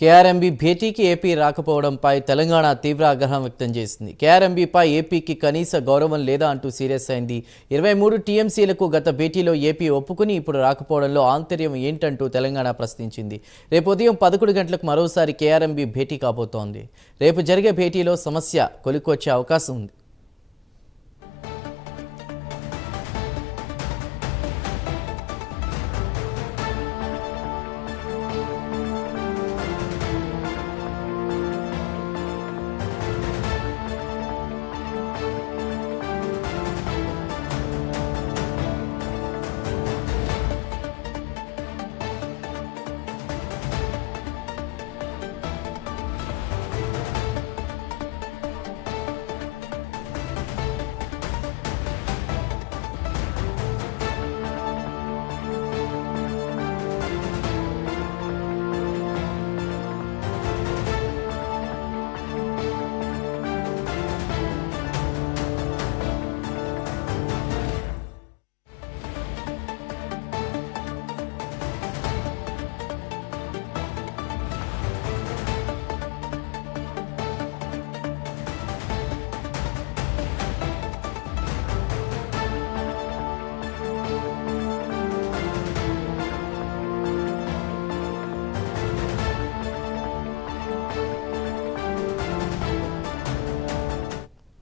KRMB భేటీకి AP రాకపోవడంపై Telangana తీవ్ర ఆగ్రహం వ్యక్తం చేసింది. కేఆర్ఎంబీపై ఏపీకి కనీస గౌరవం లేదా అంటూ సీరియస్ అయింది. 23 టీఎంసీలకు గత భేటీలో ఏపీ ఒప్పుకుని ఇప్పుడు రాకపోవడంలో ఆంతర్యం ఏంటంటూ తెలంగాణ ప్రశ్నించింది. రేపు ఉదయం 11 గంటలకు మరోసారి కేఆర్ఎంబీ భేటీ కాబోతోంది. రేపు జరిగే భేటీలో సమస్య కొలికొచ్చే అవకాశం ఉంది.